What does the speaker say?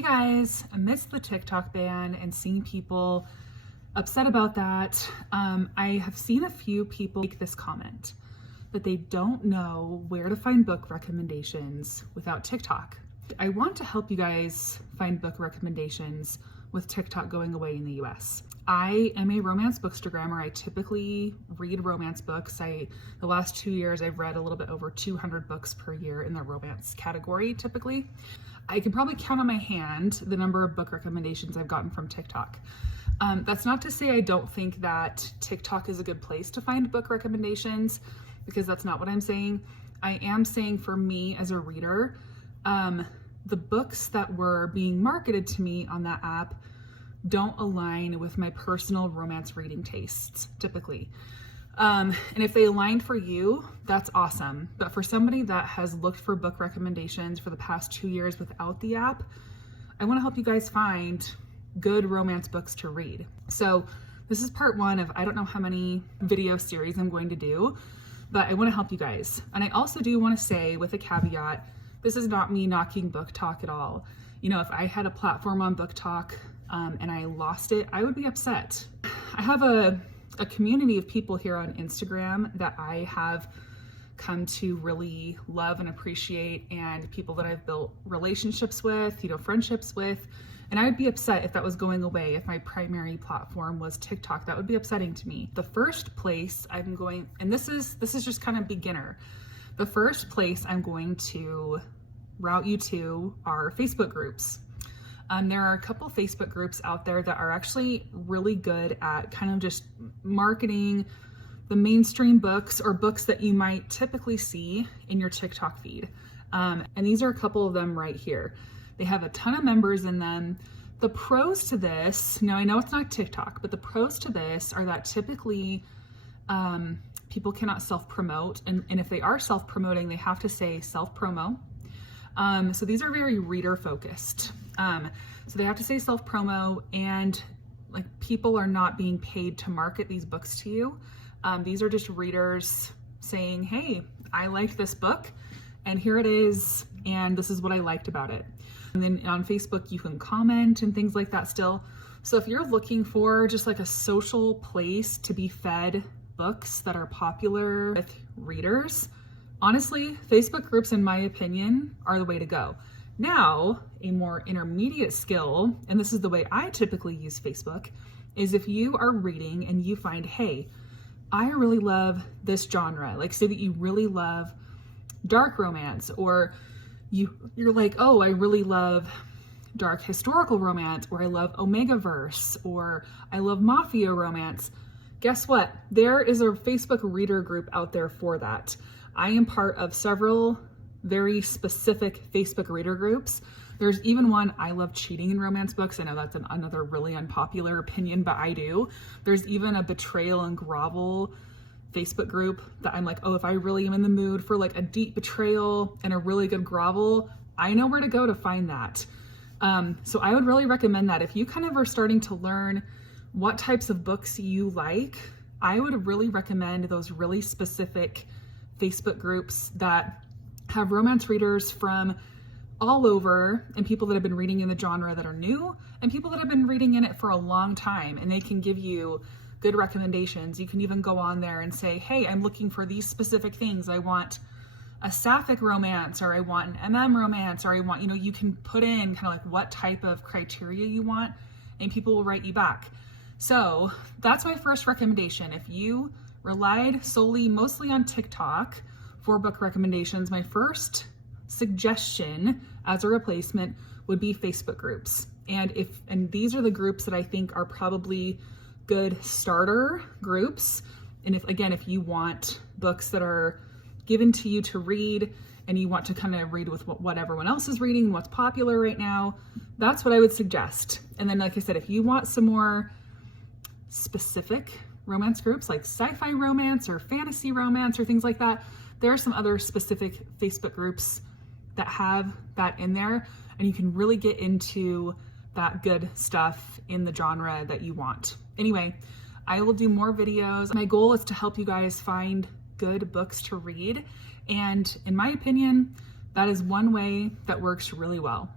Hey guys, amidst the TikTok ban and seeing people upset about that, I have seen a few people make this comment that they don't know where to find book recommendations without TikTok. I want to help you guys find book recommendations with TikTok going away in the US. I am a romance bookstagrammer. I typically read romance books. The last 2 years I've read a little bit over 200 books per year in the romance category typically. I can probably count on my hand the number of book recommendations I've gotten from TikTok. That's not to say I don't think that TikTok is a good place to find book recommendations, because that's not what I'm saying. I am saying for me as a reader, the books that were being marketed to me on that app don't align with my personal romance reading tastes typically. And if they aligned for you, that's awesome. But for somebody that has looked for book recommendations for the past 2 years without the app, I want to help you guys find good romance books to read. So this is part one of I don't know how many video series I'm going to do, but I want to help you guys. And I also do want to say, with a caveat, this is not me knocking Book Talk at all. You know, if I had a platform on Book Talk and I lost it, I would be upset. I have a community of people here on Instagram that I have come to really love and appreciate, and people that I've built relationships with, friendships with. And I would be upset if that was going away. If my primary platform was TikTok, that would be upsetting to me. The first place I'm going, and this is just kind of beginner. The first place I'm going to route you to are Facebook groups. There are a couple Facebook groups out there that are actually really good at kind of just marketing the mainstream books or books that you might typically see in your TikTok feed. And these are a couple of them right here. They have a ton of members in them. The pros to this, now I know it's not TikTok, but the pros to this are that typically people cannot self-promote. And if they are self-promoting, they have to say self-promo. So these are very reader focused. So they have to say self-promo, and like people are not being paid to market these books to you. These are just readers saying, hey, I liked this book and here it is, and this is what I liked about it. And then on Facebook, you can comment and things like that still. So if you're looking for just like a social place to be fed books that are popular with readers, honestly, Facebook groups, in my opinion, are the way to go. Now, a more intermediate skill, and this is the way I typically use Facebook, is if you are reading and you find, hey, I really love this genre, like say that you really love dark romance, or you're like, oh, I really love dark historical romance, or I love Omegaverse, or I love mafia romance. Guess what? There is a Facebook reader group out there for that. I am part of several very specific Facebook reader groups. There's even one, I love cheating in romance books. I know that's another really unpopular opinion, but I do. There's even a betrayal and grovel Facebook group that I'm like, oh, if I really am in the mood for like a deep betrayal and a really good grovel, I know where to go to find that. So I would really recommend that. If you kind of are starting to learn what types of books you like, I would really recommend those really specific Facebook groups that have romance readers from all over, and people that have been reading in the genre that are new, and people that have been reading in it for a long time, and they can give you good recommendations. You can even go on there and say, hey, I'm looking for these specific things. I want a sapphic romance, or I want an MM romance, or I want, you can put in kind of like what type of criteria you want, and people will write you back. So that's my first recommendation. If you relied mostly on TikTok for book recommendations, my first suggestion as a replacement would be Facebook groups. And these are the groups that I think are probably good starter groups. And if you want books that are given to you to read, and you want to kind of read with what everyone else is reading, what's popular right now, that's what I would suggest. And then, like I said, if you want some more specific romance groups like sci-fi romance or fantasy romance or things like that, there are some other specific Facebook groups that have that in there, and you can really get into that good stuff in the genre that you want. Anyway, I will do more videos. My goal is to help you guys find good books to read, and in my opinion, that is one way that works really well.